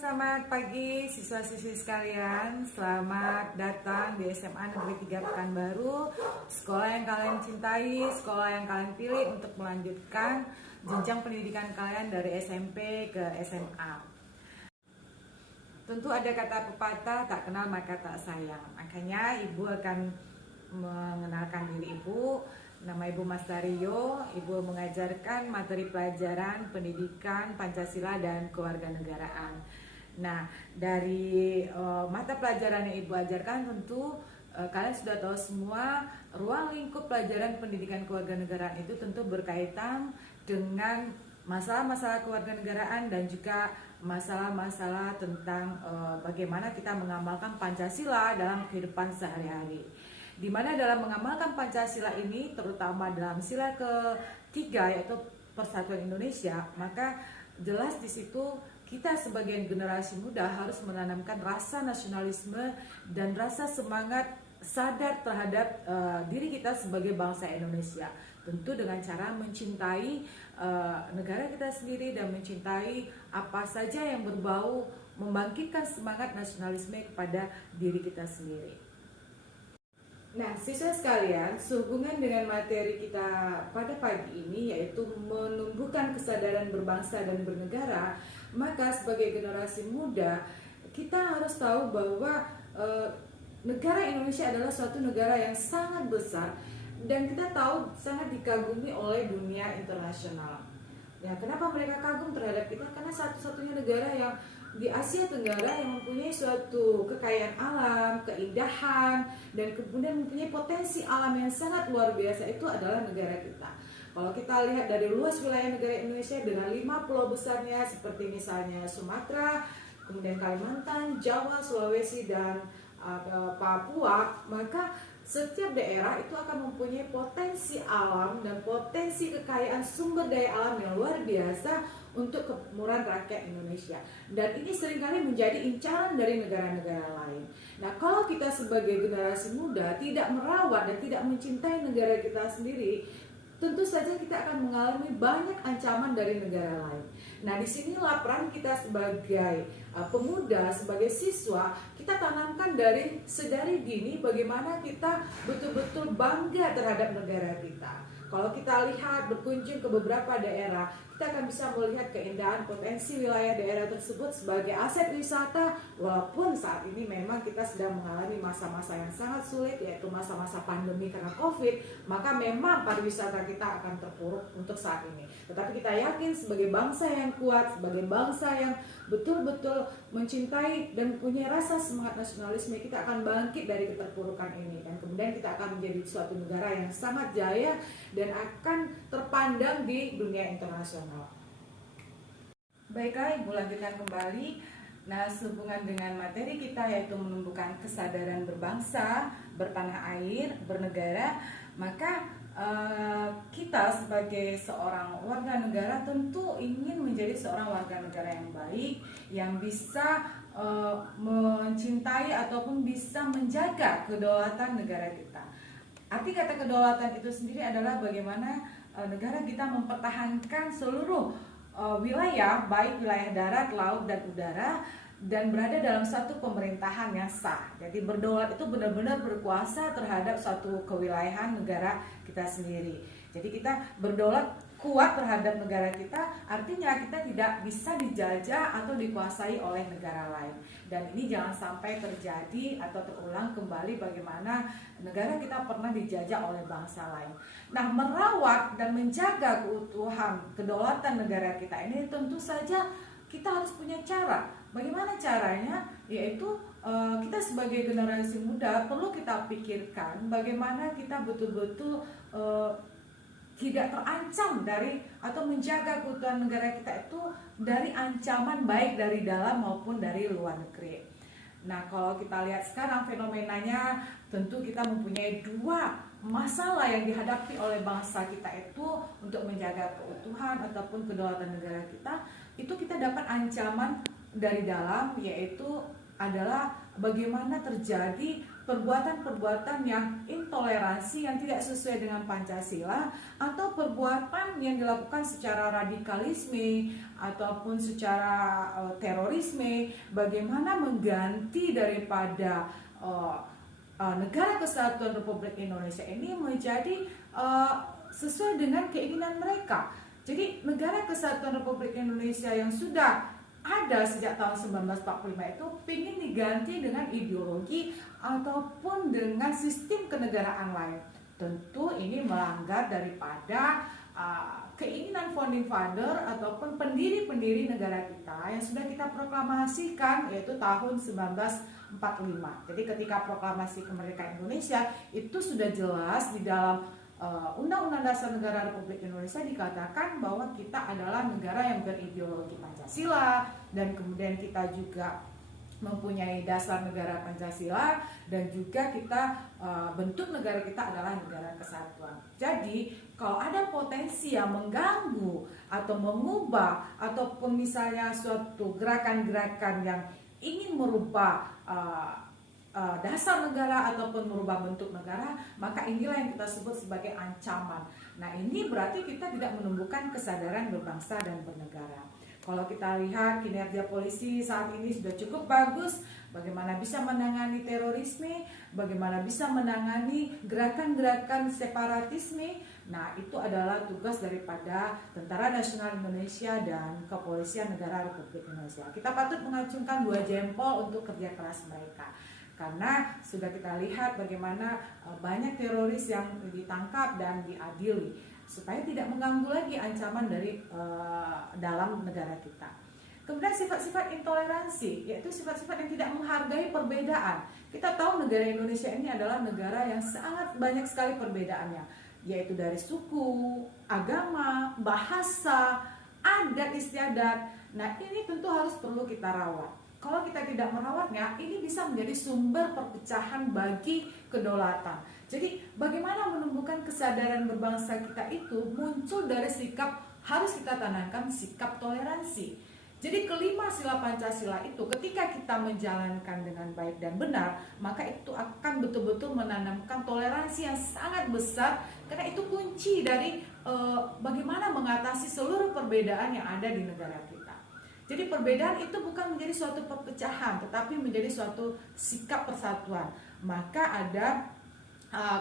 Selamat pagi siswa-siswi sekalian. Selamat datang di SMA Negeri 3 Pekanbaru. Sekolah yang kalian cintai, sekolah yang kalian pilih untuk melanjutkan jenjang pendidikan kalian dari SMP ke SMA. Tentu ada kata pepatah, tak kenal maka tak sayang. Makanya Ibu akan mengenalkan diri Ibu. Nama Ibu Mas Dario. Ibu mengajarkan materi pelajaran pendidikan Pancasila dan kewarganegaraan. Nah, dari mata pelajaran yang Ibu ajarkan tentu kalian sudah tahu semua ruang lingkup pelajaran pendidikan kewarganegaraan itu tentu berkaitan dengan masalah-masalah kewarganegaraan dan juga masalah-masalah tentang bagaimana kita mengamalkan Pancasila dalam kehidupan sehari-hari. Di mana dalam mengamalkan Pancasila ini, terutama dalam sila ketiga yaitu Persatuan Indonesia, maka jelas di situ kita sebagai generasi muda harus menanamkan rasa nasionalisme dan rasa semangat sadar terhadap diri kita sebagai bangsa Indonesia. Tentu dengan cara mencintai negara kita sendiri dan mencintai apa saja yang berbau membangkitkan semangat nasionalisme kepada diri kita sendiri. Nah, siswa sekalian, sehubungan dengan materi kita pada pagi ini yaitu menumbuhkan kesadaran berbangsa dan bernegara, maka sebagai generasi muda kita harus tahu bahwa negara Indonesia adalah suatu negara yang sangat besar dan kita tahu sangat dikagumi oleh dunia internasional. Ya, kenapa mereka kagum terhadap kita? Karena satu-satunya negara yang di Asia Tenggara yang mempunyai suatu kekayaan alam, keindahan, dan kemudian mempunyai potensi alam yang sangat luar biasa, itu adalah negara kita. Kalau kita lihat dari luas wilayah negara Indonesia dengan 5 pulau besarnya seperti misalnya Sumatera, kemudian Kalimantan, Jawa, Sulawesi, dan Papua, maka setiap daerah itu akan mempunyai potensi alam dan potensi kekayaan sumber daya alam yang luar biasa untuk kemakmuran rakyat Indonesia. Dan ini seringkali menjadi incaran dari negara-negara lain. Nah, kalau kita sebagai generasi muda tidak merawat dan tidak mencintai negara kita sendiri, tentu saja kita akan mengalami banyak ancaman dari negara lain. Nah, disinilah peran kita sebagai pemuda, sebagai siswa, kita tanamkan sedari dini bagaimana kita betul-betul bangga terhadap negara kita. Kalau kita lihat berkunjung ke beberapa daerah, kita akan bisa melihat keindahan potensi wilayah daerah tersebut sebagai aset wisata. Walaupun saat ini memang kita sedang mengalami masa-masa yang sangat sulit, yaitu masa-masa pandemi karena COVID, maka memang pariwisata kita akan terpuruk untuk saat ini. Tetapi kita yakin sebagai bangsa yang kuat, sebagai bangsa yang betul-betul mencintai dan punya rasa semangat nasionalisme, kita akan bangkit dari keterpurukan ini. Dan kemudian kita akan menjadi suatu negara yang sangat jaya dan akan terpandang di dunia internasional. Baiklah, Ibu lanjutkan kembali. Nah, sehubungan dengan materi kita yaitu menumbuhkan kesadaran berbangsa, bertanah air, bernegara, maka kita sebagai seorang warga negara tentu ingin menjadi seorang warga negara yang baik, yang bisa mencintai ataupun bisa menjaga kedaulatan negara kita. Arti kata kedaulatan itu sendiri adalah bagaimana negara kita mempertahankan seluruh wilayah, baik wilayah darat, laut, dan udara, dan berada dalam satu pemerintahan yang sah. Jadi berdaulat itu benar-benar berkuasa terhadap suatu kewilayahan negara kita sendiri. Jadi kita berdaulat kuat terhadap negara kita, artinya kita tidak bisa dijajah atau dikuasai oleh negara lain. Dan ini jangan sampai terjadi atau terulang kembali bagaimana negara kita pernah dijajah oleh bangsa lain. Nah, merawat dan menjaga keutuhan kedaulatan negara kita ini tentu saja kita harus punya cara. Bagaimana caranya? Yaitu kita sebagai generasi muda perlu kita pikirkan bagaimana kita betul-betul tidak terancam dari atau menjaga keutuhan negara kita itu dari ancaman baik dari dalam maupun dari luar negeri. Nah, kalau kita lihat sekarang fenomenanya, tentu kita mempunyai dua masalah yang dihadapi oleh bangsa kita itu untuk menjaga keutuhan ataupun kedaulatan negara kita. Itu kita dapat ancaman dari dalam, yaitu adalah bagaimana terjadi perbuatan-perbuatan yang intoleransi yang tidak sesuai dengan Pancasila, atau perbuatan yang dilakukan secara radikalisme ataupun secara terorisme, bagaimana mengganti daripada Negara Kesatuan Republik Indonesia ini menjadi sesuai dengan keinginan mereka. Jadi Negara Kesatuan Republik Indonesia yang sudah ada sejak tahun 1945 itu ingin diganti dengan ideologi ataupun dengan sistem kenegaraan lain. Tentu ini melanggar daripada keinginan founding father ataupun pendiri-pendiri negara kita yang sudah kita proklamasikan, yaitu tahun 1945. Jadi ketika proklamasi kemerdekaan Indonesia itu sudah jelas di dalam Undang-Undang Dasar Negara Republik Indonesia dikatakan bahwa kita adalah negara yang berideologi Pancasila, dan kemudian kita juga mempunyai dasar negara Pancasila, dan juga kita bentuk negara kita adalah negara kesatuan. Jadi kalau ada potensi yang mengganggu atau mengubah ataupun misalnya suatu gerakan-gerakan yang ingin merubah dasar negara ataupun merubah bentuk negara, maka inilah yang kita sebut sebagai ancaman. Nah, ini berarti kita tidak menumbuhkan kesadaran berbangsa dan bernegara. Kalau kita lihat kinerja polisi saat ini sudah cukup bagus, bagaimana bisa menangani terorisme, bagaimana bisa menangani gerakan-gerakan separatisme. Nah, itu adalah tugas daripada Tentara Nasional Indonesia dan Kepolisian Negara Republik Indonesia. Kita patut mengacungkan 2 jempol untuk kerja keras mereka. Karena sudah kita lihat bagaimana banyak teroris yang ditangkap dan diadili, supaya tidak mengganggu lagi ancaman dari dalam negara kita. Kemudian sifat-sifat intoleransi, yaitu sifat-sifat yang tidak menghargai perbedaan. Kita tahu negara Indonesia ini adalah negara yang sangat banyak sekali perbedaannya, yaitu dari suku, agama, bahasa, adat istiadat. Nah, ini tentu harus perlu kita rawat. Kalau kita tidak merawatnya, ini bisa menjadi sumber perpecahan bagi kedaulatan. Jadi bagaimana menumbuhkan kesadaran berbangsa kita itu muncul dari sikap, harus kita tanamkan sikap toleransi. Jadi kelima sila Pancasila itu ketika kita menjalankan dengan baik dan benar, maka itu akan betul-betul menanamkan toleransi yang sangat besar, karena itu kunci dari bagaimana mengatasi seluruh perbedaan yang ada di negara kita. Jadi perbedaan itu bukan menjadi suatu perpecahan, tetapi menjadi suatu sikap persatuan. Maka ada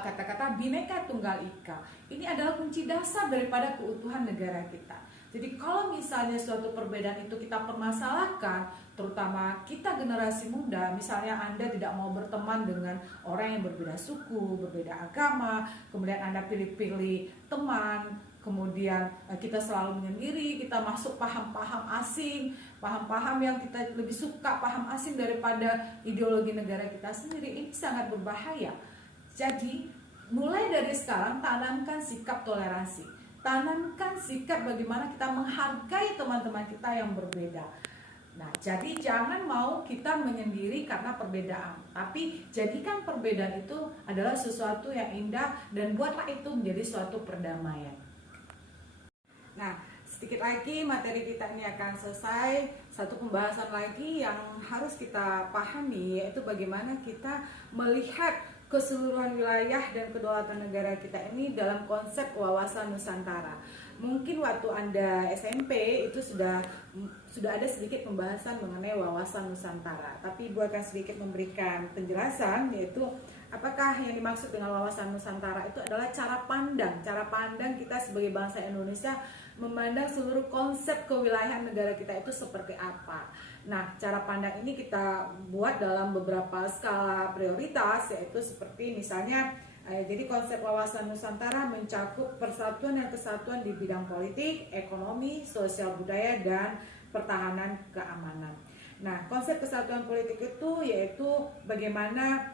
kata-kata Bhinneka Tunggal Ika. Ini adalah kunci dasar daripada keutuhan negara kita. Jadi kalau misalnya suatu perbedaan itu kita permasalahkan, terutama kita generasi muda, misalnya Anda tidak mau berteman dengan orang yang berbeda suku, berbeda agama, kemudian Anda pilih-pilih teman, kemudian kita selalu menyendiri, kita masuk paham-paham asing, paham-paham yang kita lebih suka paham asing daripada ideologi negara kita sendiri, ini sangat berbahaya. Jadi mulai dari sekarang tanamkan sikap toleransi, tanamkan sikap bagaimana kita menghargai teman-teman kita yang berbeda. Nah, jadi jangan mau kita menyendiri karena perbedaan, tapi jadikan perbedaan itu adalah sesuatu yang indah dan buatlah itu menjadi suatu perdamaian. Nah, sedikit lagi materi kita ini akan selesai. Satu pembahasan lagi yang harus kita pahami, yaitu bagaimana kita melihat keseluruhan wilayah dan kedaulatan negara kita ini dalam konsep wawasan Nusantara. Mungkin waktu Anda SMP itu sudah ada sedikit pembahasan mengenai wawasan Nusantara, tapi Ibu akan sedikit memberikan penjelasan, yaitu apakah yang dimaksud dengan wawasan Nusantara itu adalah cara pandang kita sebagai bangsa Indonesia memandang seluruh konsep kewilayahan negara kita itu seperti apa. Nah, cara pandang ini kita buat dalam beberapa skala prioritas, yaitu seperti misalnya jadi konsep wawasan Nusantara mencakup persatuan dan kesatuan di bidang politik, ekonomi, sosial budaya, dan pertahanan keamanan. Nah, konsep kesatuan politik itu yaitu bagaimana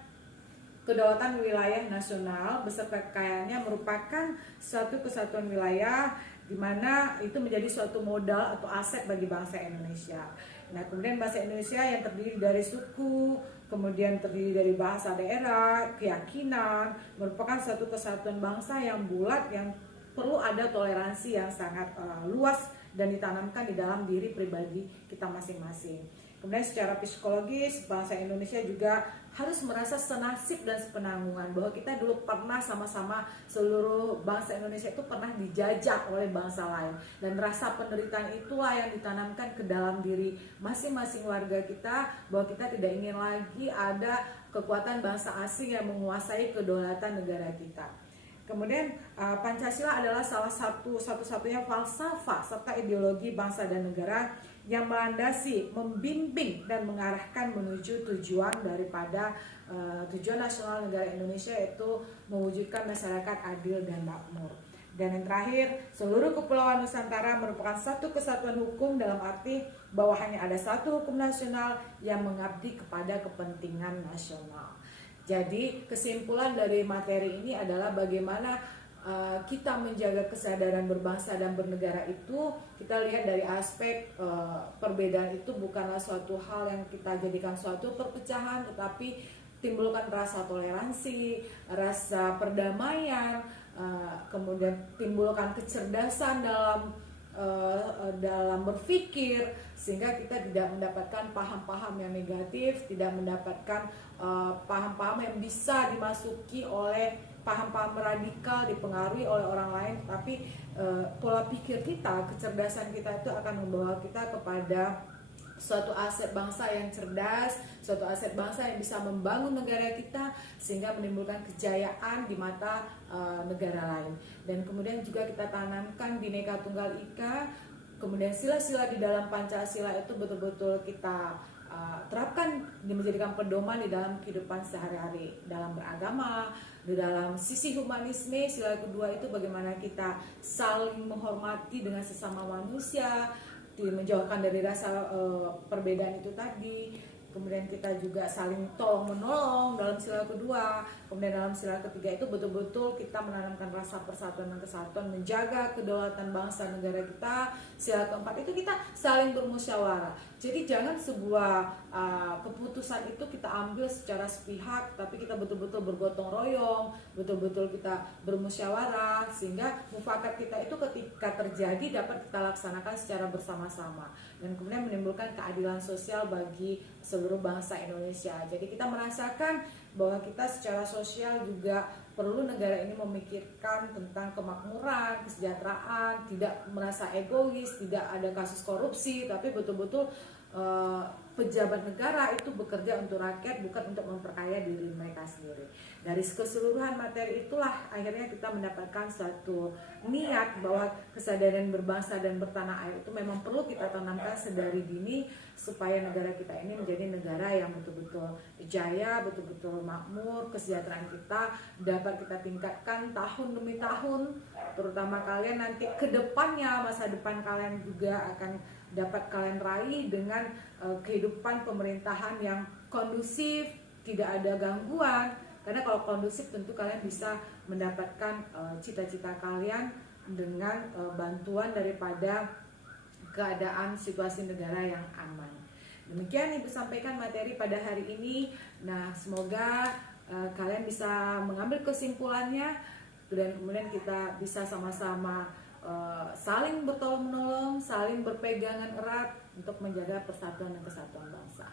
kedaulatan wilayah nasional beserta kekayaannya merupakan suatu kesatuan wilayah di mana itu menjadi suatu modal atau aset bagi bangsa Indonesia. Nah, kemudian bangsa Indonesia yang terdiri dari suku, kemudian terdiri dari bahasa daerah, keyakinan, merupakan satu kesatuan bangsa yang bulat, yang perlu ada toleransi yang sangat luas dan ditanamkan di dalam diri pribadi kita masing-masing. Kemudian secara psikologis bangsa Indonesia juga harus merasa senasib dan sepenanggungan bahwa kita dulu pernah sama-sama, seluruh bangsa Indonesia itu pernah dijajah oleh bangsa lain, dan rasa penderitaan itulah yang ditanamkan ke dalam diri masing-masing warga kita bahwa kita tidak ingin lagi ada kekuatan bangsa asing yang menguasai kedaulatan negara kita. Kemudian Pancasila adalah salah satu-satunya falsafah serta ideologi bangsa dan negara yang melandasi, membimbing dan mengarahkan menuju tujuan daripada tujuan nasional negara Indonesia, yaitu mewujudkan masyarakat adil dan makmur. Dan yang terakhir, seluruh kepulauan Nusantara merupakan satu kesatuan hukum dalam arti bahwa hanya ada satu hukum nasional yang mengabdi kepada kepentingan nasional. Jadi kesimpulan dari materi ini adalah bagaimana kita menjaga kesadaran berbangsa dan bernegara itu. Kita lihat dari aspek perbedaan itu bukanlah suatu hal yang kita jadikan suatu perpecahan, tetapi timbulkan rasa toleransi, rasa perdamaian, kemudian timbulkan kecerdasan dalam berpikir, sehingga kita tidak mendapatkan paham-paham yang negatif, tidak mendapatkan paham-paham yang bisa dimasuki oleh paham-paham radikal, dipengaruhi oleh orang lain. Tapi pola pikir kita, kecerdasan kita itu akan membawa kita kepada suatu aset bangsa yang cerdas, suatu aset bangsa yang bisa membangun negara kita sehingga menimbulkan kejayaan di mata negara lain. Dan kemudian juga kita tanamkan Bhinneka Tunggal Ika, kemudian sila-sila di dalam Pancasila itu betul-betul kita terapkan, menjadikan pedoman di dalam kehidupan sehari-hari, dalam beragama, di dalam sisi humanisme. Sila kedua itu bagaimana kita saling menghormati dengan sesama manusia, menjauhkan dari rasa perbedaan itu tadi. Kemudian kita juga saling tolong menolong dalam sila kedua. Kemudian dalam sila ketiga itu betul-betul kita menanamkan rasa persatuan dan kesatuan, menjaga kedaulatan bangsa negara kita. Sila keempat itu kita saling bermusyawarah. Jadi jangan sebuah keputusan itu kita ambil secara sepihak, tapi kita betul-betul bergotong royong, betul-betul kita bermusyawarah, sehingga mufakat kita itu ketika terjadi dapat kita laksanakan secara bersama-sama, dan kemudian menimbulkan keadilan sosial bagi seluruh bangsa Indonesia. Jadi kita merasakan bahwa kita secara sosial juga perlu negara ini memikirkan tentang kemakmuran, kesejahteraan, tidak merasa egois, tidak ada kasus korupsi, tapi betul-betul pejabat negara itu bekerja untuk rakyat, bukan untuk memperkaya diri mereka sendiri. Dari keseluruhan materi itulah akhirnya kita mendapatkan suatu niat bahwa kesadaran berbangsa dan bertanah air itu memang perlu kita tanamkan sedari dini, supaya negara kita ini menjadi negara yang betul-betul jaya, betul-betul makmur. Kesejahteraan kita dapat kita tingkatkan tahun demi tahun, terutama kalian nanti ke depannya, masa depan kalian juga akan dapat kalian raih dengan kehidupan pemerintahan yang kondusif, tidak ada gangguan. Karena kalau kondusif tentu kalian bisa mendapatkan cita-cita kalian dengan bantuan daripada keadaan situasi negara yang aman. Demikian Ibu sampaikan materi pada hari ini. Nah, semoga kalian bisa mengambil kesimpulannya, dan kemudian kita bisa sama-sama saling bertolong menolong, saling berpegangan erat untuk menjaga persatuan dan kesatuan bangsa.